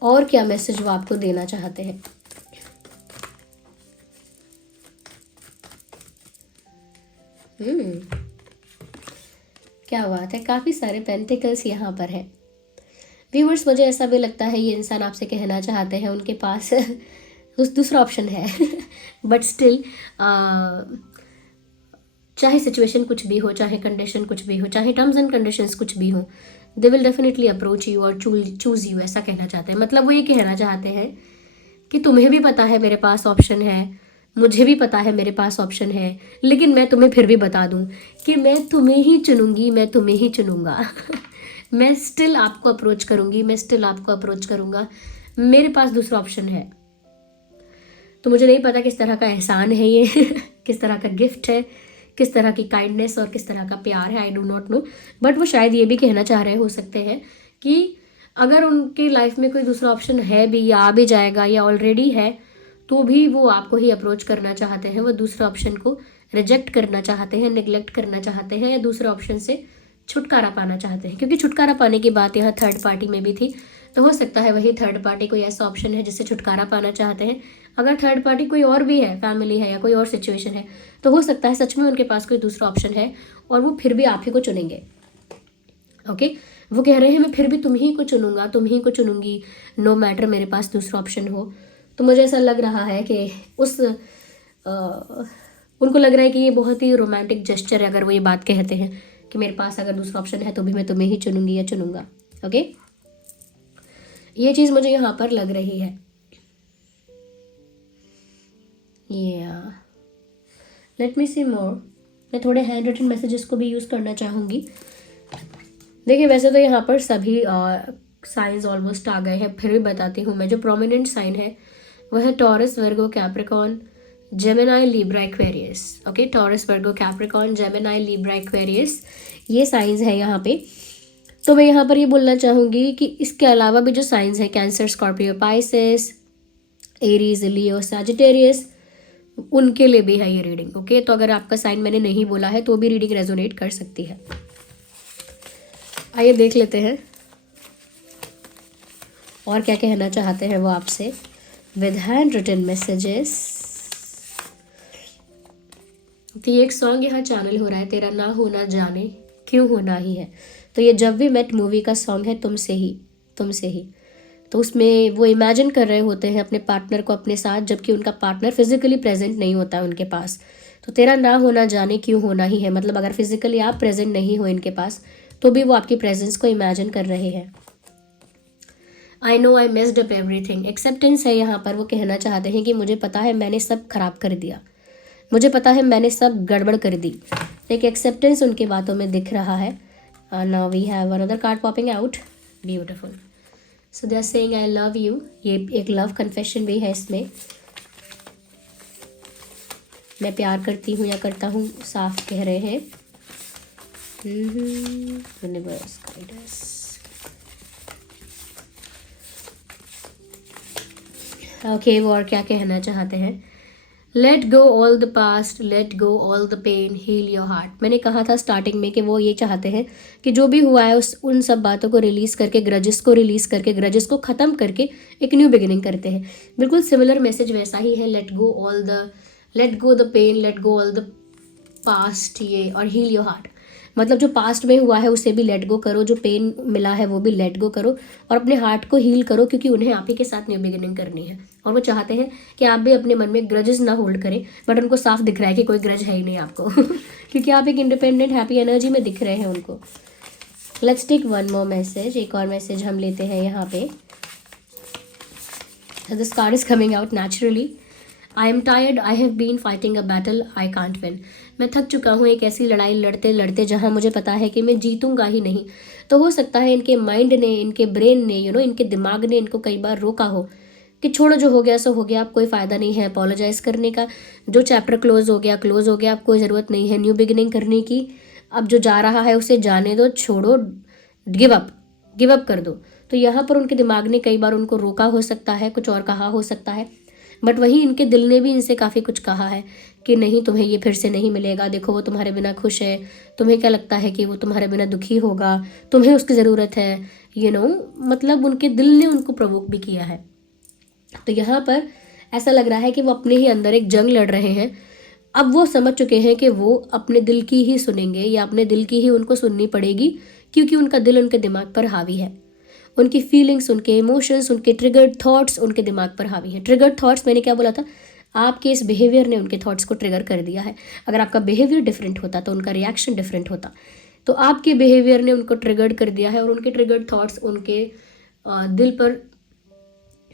और क्या मैसेज वो आपको देना चाहते हैं। क्या बात है, काफ़ी सारे पेंटिकल्स यहाँ पर है। व्यूवर्स, मुझे ऐसा भी लगता है ये इंसान आपसे कहना चाहते हैं उनके पास दूसरा ऑप्शन है बट स्टिल चाहे सिचुएशन कुछ भी हो, चाहे कंडीशन कुछ भी हो, चाहे टर्म्स एंड कंडीशंस कुछ भी हो, they will definitely approach you और चूज यू, ऐसा कहना चाहते हैं। मतलब वो ये कहना चाहते हैं कि तुम्हें भी पता है मेरे पास ऑप्शन है, मुझे भी पता है मेरे पास ऑप्शन है, लेकिन मैं तुम्हें फिर भी बता दूं कि मैं तुम्हें ही चुनूंगी, मैं तुम्हें ही चुनूंगा मैं स्टिल आपको अप्रोच करूंगी, मैं स्टिल आपको अप्रोच करूंगा, मेरे पास दूसरा ऑप्शन है। तो मुझे नहीं पता किस तरह का एहसान है ये किस तरह का गिफ्ट है, किस तरह की काइंडनेस और किस तरह का प्यार है, I do not know. But वो शायद ये भी कहना चाह रहे हो सकते हैं कि अगर उनकी लाइफ में कोई दूसरा ऑप्शन है भी या आ भी जाएगा या ऑलरेडी है, तो भी वो आपको ही अप्रोच करना चाहते हैं, वो दूसरे ऑप्शन को रिजेक्ट करना चाहते हैं, निगलेक्ट करना चाहते हैं, या दूसरे ऑप्शन से छुटकारा पाना चाहते हैं। क्योंकि छुटकारा पाने की बात यहाँ थर्ड पार्टी में भी थी, तो हो सकता है वही थर्ड पार्टी कोई ऐसा ऑप्शन है जिससे छुटकारा पाना चाहते हैं। अगर थर्ड पार्टी कोई और भी है, फैमिली है या कोई और सिचुएशन है, तो हो सकता है सच में उनके पास कोई दूसरा ऑप्शन है और वो फिर भी आप ही को चुनेंगे। ओके, वो कह रहे हैं मैं फिर भी तुम ही को चुनूंगा, तुम ही को चुनूंगी, नो मैटर मेरे पास दूसरा ऑप्शन हो। तो मुझे ऐसा लग रहा है कि उनको लग रहा है कि ये बहुत ही रोमांटिक जेस्चर है अगर वो ये बात कहते हैं कि मेरे पास अगर दूसरा ऑप्शन है तो भी मैं तुम्हें ही चुनूंगी या चुनूंगा। ओके, ये चीज़ मुझे यहाँ पर लग रही है। लेट मी सी मोर। मैं थोड़े हैंड रिटन मैसेजेस को भी यूज़ करना चाहूँगी। देखिए, वैसे तो यहाँ पर सभी साइंस ऑलमोस्ट आ गए हैं, फिर भी बताती हूँ मैं। जो प्रोमिनेंट साइन है वह है Taurus, Virgo, Capricorn, Gemini, Libra, Aquarius. Okay, Taurus, Virgo, Capricorn, Gemini, Libra, Aquarius, ये साइंस है यहाँ पे। तो मैं यहाँ पर ये बोलना चाहूँगी कि इसके अलावा भी जो साइंस है, कैंसर, स्कॉर्पियो, पाइसेस, एरीज, लियो, सैजिटेरियस, उनके लिए भी है ये रीडिंग। ओके, तो अगर आपका साइन मैंने नहीं बोला है तो भी रीडिंग रेजोनेट कर सकती है। आइए देख लेते हैं और क्या कहना चाहते हैं वो आपसे विद हैंड रिटन मैसेजेस। तो ये एक सॉन्ग यहाँ चैनल हो रहा है, तेरा ना होना जाने क्यों होना ही है। तो ये जब वी मेट मूवी का सॉन्ग है, तुमसे ही, तुमसे ही। तो उसमें वो इमेजिन कर रहे होते हैं अपने पार्टनर को अपने साथ, जबकि उनका पार्टनर फिजिकली प्रेजेंट नहीं होता है उनके पास। तो तेरा ना होना जाने क्यों होना ही है, मतलब अगर फिजिकली आप प्रेजेंट नहीं हो इनके पास तो भी वो आपकी प्रेजेंस को इमेजिन कर रहे हैं। I know I missed up everything, acceptance है यहाँ पर। वो कहना चाहते हैं कि मुझे पता है मैंने सब खराब कर दिया, मुझे पता है मैंने सब गड़बड़ कर दी। एक एक्सेप्टेंस उनकी बातों में दिख रहा है। Now we have another card popping out, beautiful. So they are saying I love you. ये एक लव कन्फेशन भी है इसमें। मैं प्यार करती हूँ या करता हूँ, साफ कह रहे हैं। Universe guide us. ओके, वो और क्या कहना चाहते हैं। Let go all the past, let go all the pain, heal your heart. मैंने कहा था स्टार्टिंग में कि वो ये चाहते हैं कि जो भी हुआ है उन सब बातों को रिलीज़ करके, ग्रजेस को रिलीज़ करके, ग्रजेस को ख़त्म करके एक न्यू बिगिनिंग करते हैं। बिल्कुल सिमिलर मैसेज वैसा ही है। Let go the pain, let go all the past, ये, और हील योर हार्ट। मतलब जो पास्ट में हुआ है उसे भी लेट गो करो, जो पेन मिला है वो भी लेट गो करो, और अपने हार्ट को हील करो, क्योंकि उन्हें आप ही के साथ न्यू बिगिनिंग करनी है। और वो चाहते हैं कि आप भी अपने मन में ग्रजेस ना होल्ड करें, बट उनको साफ दिख रहा है कि कोई ग्रज है ही नहीं आपको क्योंकि आप एक इंडिपेंडेंट हैप्पी एनर्जी में दिख रहे हैं उनको। Let's take one more message. एक और मैसेज हम लेते हैं यहाँ पे। This card is coming out naturally. I am tired, I have been fighting a battle I can't win. मैं थक चुका हूँ एक ऐसी लड़ाई लड़ते लड़ते जहाँ मुझे पता है कि मैं जीतूंगा ही नहीं। तो हो सकता है इनके माइंड ने, इनके ब्रेन ने, इनके दिमाग ने इनको कई बार रोका हो कि छोड़ो, जो हो गया सो हो गया, अब कोई फ़ायदा नहीं है अपोलोजाइज़ करने का। जो चैप्टर क्लोज हो गया, अब कोई ज़रूरत नहीं है न्यू बिगिनिंग करने की। अब जो जा रहा है उसे जाने दो, छोड़ो, गिव अप कर दो। तो यहाँ पर उनके दिमाग ने कई बार उनको रोका हो सकता है, कुछ और कहा हो सकता है, बट वहीं इनके दिल ने भी इनसे काफ़ी कुछ कहा है कि नहीं, तुम्हें ये फिर से नहीं मिलेगा। देखो, वो तुम्हारे बिना खुश है, तुम्हें क्या लगता है कि वो तुम्हारे बिना दुखी होगा, तुम्हें उसकी ज़रूरत है, मतलब उनके दिल ने उनको प्रोवोक भी किया है। तो यहाँ पर ऐसा लग रहा है कि वो अपने ही अंदर एक जंग लड़ रहे हैं। अब वो समझ चुके हैं कि वो अपने दिल की ही सुनेंगे, या अपने दिल की ही उनको सुननी पड़ेगी, क्योंकि उनका दिल उनके दिमाग पर हावी है। उनकी फीलिंग्स, उनके इमोशंस, उनके ट्रिगर्ड थॉट्स उनके दिमाग पर हावी है। ट्रिगर्ड थॉट्स, मैंने क्या बोला था, आपके इस बिहेवियर ने उनके थॉट्स को ट्रिगर कर दिया है। अगर आपका बिहेवियर डिफरेंट होता तो उनका रिएक्शन डिफरेंट होता। तो आपके बिहेवियर ने उनको ट्रिगर्ड कर दिया है, और उनके ट्रिगर्ड थॉट्स उनके दिल पर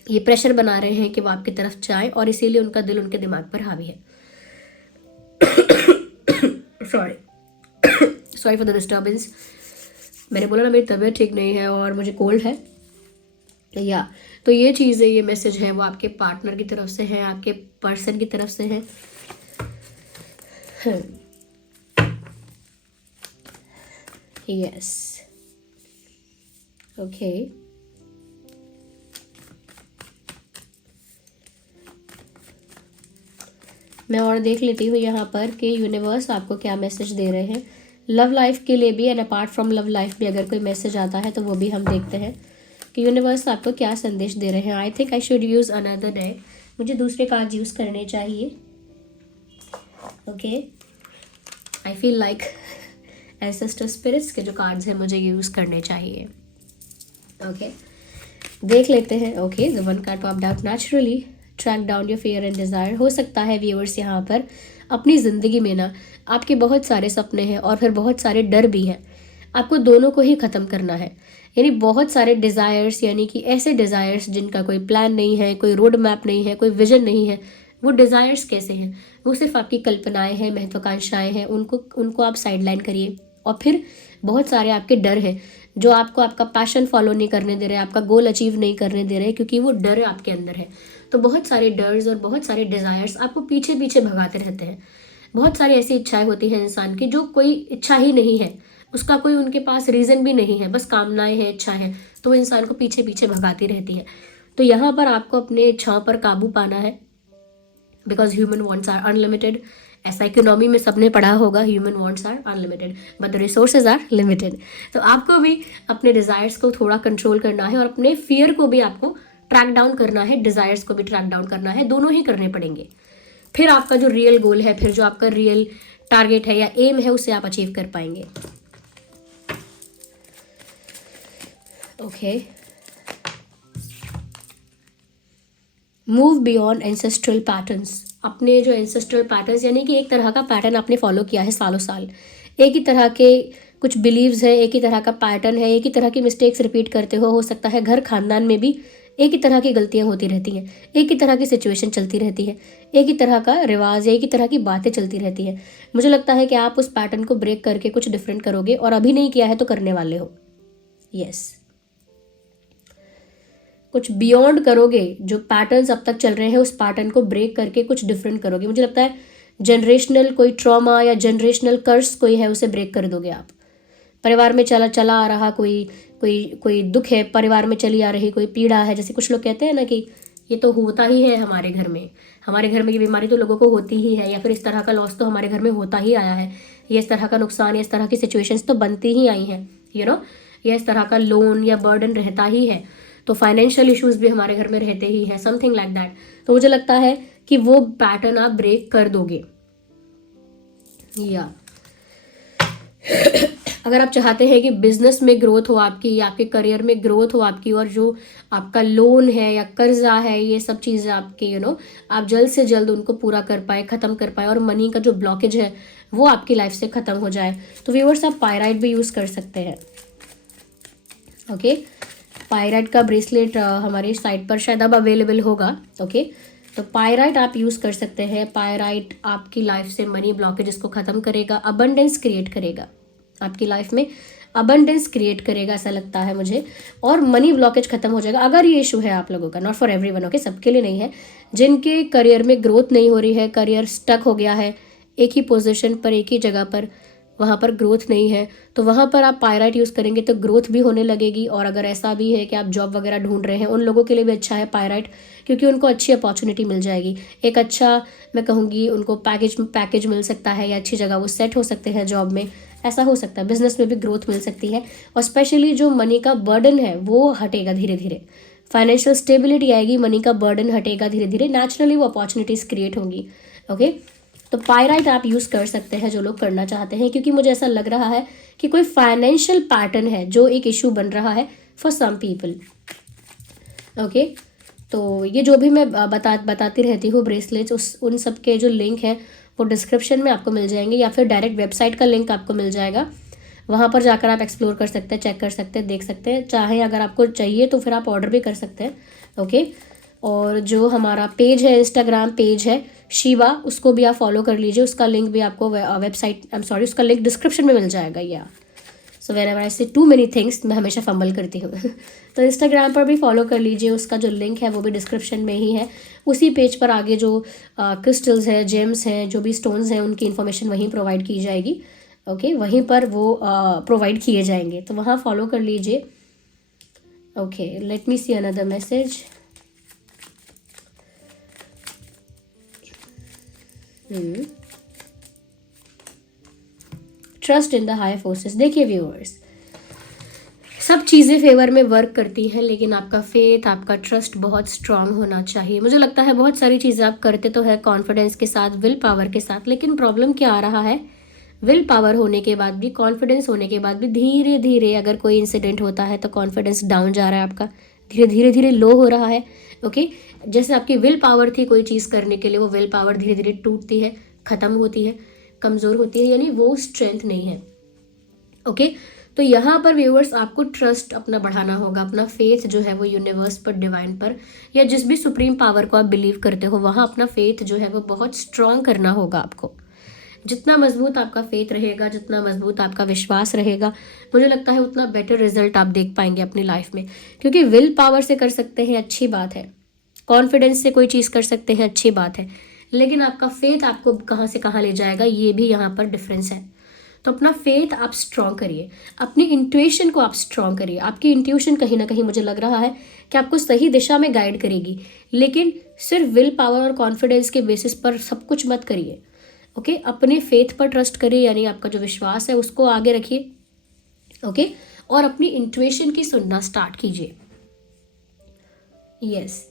ये प्रेशर बना रहे हैं कि वो आपकी तरफ जाए, और इसीलिए उनका दिल उनके दिमाग पर हावी है। Sorry for the disturbance. मैंने बोला ना मेरी तबीयत ठीक नहीं है और मुझे कोल्ड है। या तो ये चीज़ है, ये मैसेज है वो आपके पार्टनर की तरफ से है, आपके पर्सन की तरफ से है। यस, ओके, मैं और देख लेती हूँ यहाँ पर कि यूनिवर्स आपको क्या मैसेज दे रहे हैं लव लाइफ के लिए भी, and apart from love life भी अगर कोई मैसेज आता है तो वो भी हम देखते हैं कि यूनिवर्स आपको क्या संदेश दे रहे हैं। I think I should use another day, मुझे दूसरे कार्ड यूज़ करने चाहिए। Okay, I feel like ancestor spirits के जो कार्ड्स हैं मुझे यूज़ करने चाहिए। ओके, देख लेते हैं। Okay, the one card popped out naturally, track down your fear and desire. हो सकता है व्यूअर्स यहाँ पर अपनी ज़िंदगी में ना आपके बहुत सारे सपने हैं और फिर बहुत सारे डर भी हैं, आपको दोनों को ही ख़त्म करना है। यानी बहुत सारे डिज़ायर्स, यानी कि ऐसे डिज़ायर्स जिनका कोई प्लान नहीं है, कोई रोड मैप नहीं है, कोई विजन नहीं है। वो डिज़ायर्स कैसे हैं? वो सिर्फ आपकी कल्पनाएं हैं, महत्वाकांक्षाएं हैं। उनको आप साइडलाइन करिए। और फिर बहुत सारे आपके डर हैं जो आपको आपका पैशन फॉलो नहीं करने दे रहे, आपका गोल अचीव नहीं करने दे रहे, क्योंकि वो डर आपके अंदर है। तो बहुत सारे डर्स और बहुत सारे डिज़ायर्स आपको पीछे पीछे भगाते रहते हैं। बहुत सारी ऐसी इच्छाएं होती हैं इंसान की जो कोई इच्छा ही नहीं है, उसका कोई उनके पास रीज़न भी नहीं है, बस कामनाएं हैं, इच्छा है, तो वो इंसान को पीछे पीछे भगाती रहती है। तो यहाँ पर आपको अपने इच्छाओं पर काबू पाना है, because human wants are unlimited. ऐसा इकोनॉमी में सबने पढ़ा होगा, human wants are unlimited but the resources are limited. तो आपको भी अपने डिज़ायर्स को थोड़ा कंट्रोल करना है और अपने फियर को भी आपको ट्रैक डाउन करना है, डिज़ायर्स को भी ट्रैक डाउन करना है, दोनों ही करने पड़ेंगे। फिर आपका जो रियल गोल है, फिर जो आपका रियल टारगेट है या एम है, उसे आप अचीव कर पाएंगे। Okay, move beyond ancestral patterns. अपने जो एंसेस्ट्रल पैटर्न्स, यानी कि एक तरह का पैटर्न आपने फॉलो किया है सालों साल, एक ही तरह के कुछ बिलीव्स है, एक ही तरह का पैटर्न है, एक ही तरह की मिस्टेक्स रिपीट करते हो सकता है घर खानदान में भी एक ही तरह की गलतियां होती रहती हैं, एक ही तरह की सिचुएशन चलती रहती है, एक ही तरह का रिवाज या एक ही तरह की बातें चलती रहती हैं। मुझे लगता है कि आप उस पैटर्न को ब्रेक करके कुछ डिफरेंट करोगे, और अभी नहीं किया है तो करने वाले हो। यस, कुछ बियॉन्ड करोगे। जो पैटर्न्स अब तक चल रहे हैं उस पैटर्न को ब्रेक करके कुछ डिफरेंट करोगे। मुझे लगता है जनरेशनल कोई ट्रॉमा या जनरेशनल कर्स कोई है, उसे ब्रेक कर दोगे आप। परिवार में चला चला आ रहा कोई कोई कोई दुख है, परिवार में चली आ रही कोई पीड़ा है, जैसे कुछ लोग कहते हैं ना कि ये तो होता ही है हमारे घर में ये बीमारी तो लोगों को होती ही है, या फिर इस तरह का लॉस तो हमारे घर में होता ही आया है, ये इस तरह का नुकसान या इस तरह की सिचुएशंस तो बनती ही आई हैं, या इस तरह का लोन या बर्डन रहता ही है, तो फाइनेंशियल इश्यूज भी हमारे घर में रहते ही है, समथिंग लाइक दैट। तो मुझे लगता है कि वो पैटर्न आप ब्रेक कर दोगे। या अगर आप चाहते हैं कि बिजनेस में ग्रोथ हो आपकी, या आपके करियर में ग्रोथ हो आपकी, और जो आपका लोन है या कर्जा है, ये सब चीज़ें आपके आप जल्द से जल्द उनको पूरा कर पाए, ख़त्म कर पाए, और मनी का जो ब्लॉकेज है वो आपकी लाइफ से ख़त्म हो जाए, तो व्यूअर्स आप पायराइट भी यूज़ कर सकते हैं। ओके, पायराइट का ब्रेसलेट हमारी साइट पर शायद अब अवेलेबल होगा। ओके, तो पायराइट आप यूज़ कर सकते हैं। पायराइट आपकी लाइफ से मनी ब्लॉकेज को ख़त्म करेगा, अबंडेंस क्रिएट करेगा, आपकी लाइफ में अबंडेंस क्रिएट करेगा, ऐसा लगता है मुझे, और मनी ब्लॉकेज खत्म हो जाएगा। अगर ये इशू है आप लोगों का, नॉट फॉर एवरीवन, ओके, सबके लिए नहीं है। जिनके करियर में ग्रोथ नहीं हो रही है, करियर स्टक हो गया है एक ही पोजीशन पर, एक ही जगह पर, वहाँ पर ग्रोथ नहीं है, तो वहाँ पर आप पायराइट यूज़ करेंगे तो ग्रोथ भी होने लगेगी। और अगर ऐसा भी है कि आप जॉब वगैरह ढूंढ रहे हैं, उन लोगों के लिए भी अच्छा है पायराइट, क्योंकि उनको अच्छी अपॉर्चुनिटी मिल जाएगी, एक अच्छा, मैं कहूँगी उनको पैकेज मिल सकता है, या अच्छी जगह वो सेट हो सकते हैं जॉब में, ऐसा हो सकता है। बिजनेस में भी ग्रोथ मिल सकती है, और स्पेशली जो मनी का बर्डन है वो हटेगा धीरे धीरे, फाइनेंशियल स्टेबिलिटी आएगी, मनी का बर्डन हटेगा धीरे धीरे, नेचुरली वो अपॉर्चुनिटीज़ क्रिएट होंगी। ओके, तो पायराइट आप यूज़ कर सकते हैं जो लोग करना चाहते हैं, क्योंकि मुझे ऐसा लग रहा है कि कोई फाइनेंशियल पैटर्न है जो एक इशू बन रहा है फॉर सम पीपल। ओके, तो ये जो भी मैं बताती रहती हूँ ब्रेसलेट्स, उन सब के जो लिंक है वो डिस्क्रिप्शन में आपको मिल जाएंगे, या फिर डायरेक्ट वेबसाइट का लिंक आपको मिल जाएगा, वहाँ पर जाकर आप एक्सप्लोर कर सकते हैं, चेक कर सकते हैं, देख सकते हैं। चाहे अगर आपको चाहिए तो फिर आप ऑर्डर भी कर सकते हैं। ओके, और जो हमारा पेज है, इंस्टाग्राम पेज है शिवा, उसको भी आप फॉलो कर लीजिए, उसका लिंक भी आपको उसका लिंक डिस्क्रिप्शन में मिल जाएगा। या सो व्हेनेवर आई से टू मेनी थिंग्स, मैं हमेशा फंबल करती हूँ तो इंस्टाग्राम पर भी फॉलो कर लीजिए, उसका जो लिंक है वो भी डिस्क्रिप्शन में ही है। उसी पेज पर आगे जो क्रिस्टल्स हैं, जेम्स हैं, जो भी स्टोन्स हैं, उनकी इन्फॉर्मेशन वहीं प्रोवाइड की जाएगी। ओके, वहीं पर वो प्रोवाइड किए जाएंगे, तो वहाँ फॉलो कर लीजिए। Okay, let me see another message. Trust in the higher forces. देखिए व्यूअर्स, सब चीज़ें फेवर में वर्क करती हैं, लेकिन आपका फेथ, आपका ट्रस्ट बहुत स्ट्रांग होना चाहिए। मुझे लगता है बहुत सारी चीज़ें आप करते तो है कॉन्फिडेंस के साथ, विल पावर के साथ, लेकिन प्रॉब्लम क्या आ रहा है, विल पावर होने के बाद भी, कॉन्फिडेंस होने के बाद भी धीरे धीरे अगर कोई इंसिडेंट होता है तो कॉन्फिडेंस डाउन जा रहा है आपका, धीरे धीरे धीरे लो हो रहा है। ओके, जैसे आपकी विल पावर थी कोई चीज़ करने के लिए, वो विल पावर धीरे धीरे टूटती है, ख़त्म होती है, कमज़ोर होती है, यानी वो स्ट्रेंथ नहीं है। ओके, तो यहाँ पर व्यूअर्स आपको ट्रस्ट अपना बढ़ाना होगा, अपना फेथ जो है वो यूनिवर्स पर, डिवाइन पर, या जिस भी सुप्रीम पावर को आप बिलीव करते हो वहाँ अपना फेथ जो है वो बहुत स्ट्रांग करना होगा आपको। जितना मजबूत आपका फेथ रहेगा, जितना मजबूत आपका विश्वास रहेगा, मुझे लगता है उतना बेटर रिजल्ट आप देख पाएंगे अपनी लाइफ में। क्योंकि विल पावर से कर सकते हैं, अच्छी बात है, कॉन्फिडेंस से कोई चीज़ कर सकते हैं, अच्छी बात है, लेकिन आपका फेथ आपको कहाँ से कहाँ ले जाएगा, ये भी यहाँ पर डिफरेंस है। तो अपना फेथ आप स्ट्रॉन्ग करिए, अपनी इंट्यूशन को आप स्ट्रॉन्ग करिए। आपकी इंट्यूशन कहीं ना कहीं मुझे लग रहा है कि आपको सही दिशा में गाइड करेगी, लेकिन सिर्फ विल पावर और कॉन्फिडेंस के बेसिस पर सब कुछ मत करिए। ओके, अपने फेथ पर ट्रस्ट करिए, यानी आपका जो विश्वास है उसको आगे रखिए। ओके, और अपनी इंट्यूशन की सुनना स्टार्ट कीजिए। यस,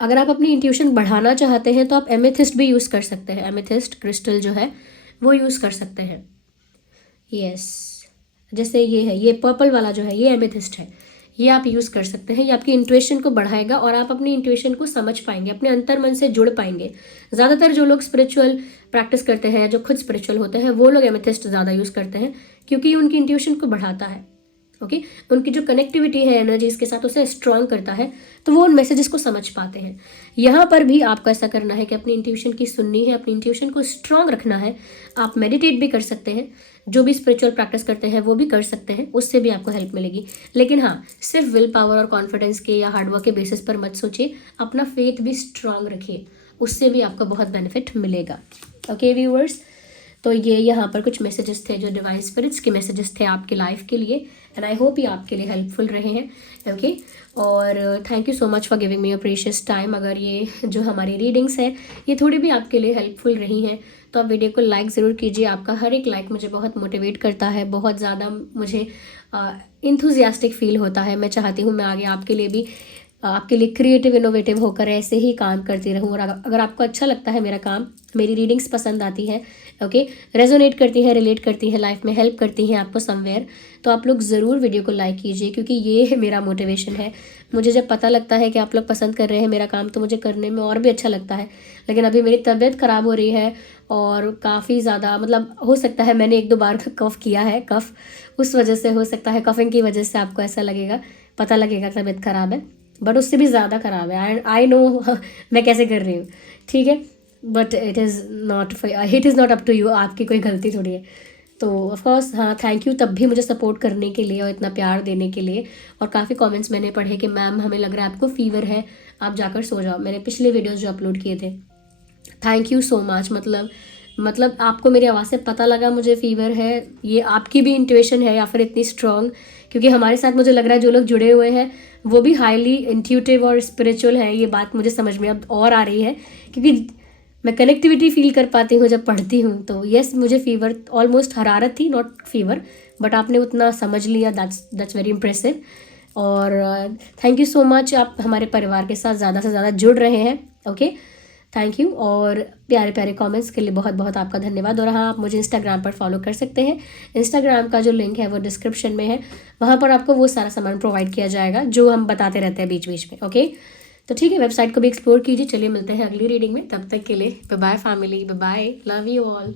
अगर आप अपनी इंट्यूशन बढ़ाना चाहते हैं तो आप एमेथिस्ट भी यूज़ कर सकते हैं, एमेथिस्ट क्रिस्टल जो है वो यूज़ कर सकते हैं। यस, जैसे ये है, ये पर्पल वाला जो है ये एमेथिस्ट है, ये आप यूज़ कर सकते हैं। ये आपकी इंट्यूशन को बढ़ाएगा और आप अपनी इंट्यूशन को समझ पाएंगे, अपने अंतर मन से जुड़ पाएंगे। ज़्यादातर जो लोग स्पिरिचुअल प्रैक्टिस करते हैं, जो खुद स्पिरिचुअल होते हैं, वो लोग एमेथिस्ट ज़्यादा यूज़ करते हैं, क्योंकि उनकी इंट्यूशन को बढ़ाता है। ओके, उनकी जो कनेक्टिविटी है एनर्जीज के साथ उसे स्ट्रांग करता है, तो वो उन मैसेजेस को समझ पाते हैं। यहाँ पर भी आपको ऐसा करना है कि अपनी इंट्यूशन की सुननी है, अपनी इंट्यूशन को स्ट्रांग रखना है। आप मेडिटेट भी कर सकते हैं, जो भी स्पिरिचुअल प्रैक्टिस करते हैं वो भी कर सकते हैं, उससे भी आपको हेल्प मिलेगी। लेकिन हाँ, सिर्फ विल पावर और कॉन्फिडेंस के या हार्डवर्क के बेसिस पर मत सोचिए, अपना फेथ भी स्ट्रांग रखिए, उससे भी आपको बहुत बेनिफिट मिलेगा। ओके व्यूअर्स, तो ये यहाँ पर कुछ मैसेजेस थे जो डिवाइन स्पिरिट्स के मैसेजेस थे आपकी लाइफ के लिए, एंड आई होप ये आपके लिए हेल्पफुल रहे हैं। ओके, और thank you so much for giving me your precious time. अगर ये जो हमारी रीडिंग्स है ये थोड़ी भी आपके लिए हेल्पफुल रही हैं तो आप वीडियो को लाइक ज़रूर कीजिए। आपका हर एक लाइक मुझे बहुत मोटिवेट करता है, बहुत ज़्यादा मुझे इंथुजियास्टिक फील होता है। मैं चाहती हूँ मैं आगे आपके लिए भी, आपके लिए क्रिएटिव इनोवेटिव होकर ऐसे ही काम करती रहूँ। और अगर आपको अच्छा लगता है मेरा काम, मेरी रीडिंग्स पसंद आती है, ओके, रेजोनेट करती है, रिलेट करती है, लाइफ में हेल्प करती हैं आपको समवेयर, तो आप लोग ज़रूर वीडियो को लाइक कीजिए, क्योंकि ये है मेरा मोटिवेशन है। मुझे जब पता लगता है कि आप लोग पसंद कर रहे हैं मेरा काम, तो मुझे करने में और भी अच्छा लगता है। लेकिन अभी मेरी तबीयत ख़राब हो रही है और काफ़ी ज़्यादा, मतलब हो सकता है मैंने 1-2 बार कफ़ किया है, कफ़, उस वजह से हो सकता है, कफिंग की वजह से आपको ऐसा लगेगा, पता लगेगा तबीयत ख़राब है, बट उससे भी ज़्यादा ख़राब है। आई नो मैं कैसे कर रही हूँ, ठीक है, but it is not up to you, आपकी कोई गलती थोड़ी है। तो ऑफकोर्स हाँ, थैंक यू तब भी मुझे सपोर्ट करने के लिए और इतना प्यार देने के लिए। और काफ़ी कमेंट्स मैंने पढ़े कि मैम हमें लग रहा है आपको फ़ीवर है, आप जाकर सो जाओ। मैंने पिछले वीडियोस जो अपलोड किए थे, थैंक यू सो मच। मतलब आपको मेरी आवाज़ से पता लगा मुझे फ़ीवर है, ये आपकी भी इंट्यूशन है या फिर इतनी स्ट्रॉन्ग, क्योंकि हमारे साथ मुझे लग रहा है जो लोग जुड़े हुए हैं वो भी हाईली इंट्यूटिव और स्पिरिचुअल है। ये बात मुझे समझ में अब और आ रही है, क्योंकि मैं कनेक्टिविटी फील कर पाती हूँ जब पढ़ती हूँ। तो यस, मुझे फ़ीवर, ऑलमोस्ट हरारत थी, नॉट फीवर, बट आपने उतना समझ लिया, दैट्स वेरी इंप्रेसिव। और थैंक यू सो मच, आप हमारे परिवार के साथ ज़्यादा से ज़्यादा जुड़ रहे हैं। ओके, थैंक यू, और प्यारे प्यारे कमेंट्स के लिए बहुत बहुत आपका धन्यवाद। और हाँ, आप मुझे इंस्टाग्राम पर फॉलो कर सकते हैं। इंस्टाग्राम का जो लिंक है वो डिस्क्रिप्शन में है, वहाँ पर आपको वो सारा सामान प्रोवाइड किया जाएगा जो हम बताते रहते हैं बीच बीच में। ओके, तो ठीक है, वेबसाइट को भी एक्सप्लोर कीजिए। चलिए मिलते हैं अगली रीडिंग में, तब तक के लिए bye bye family, bye bye, love you all.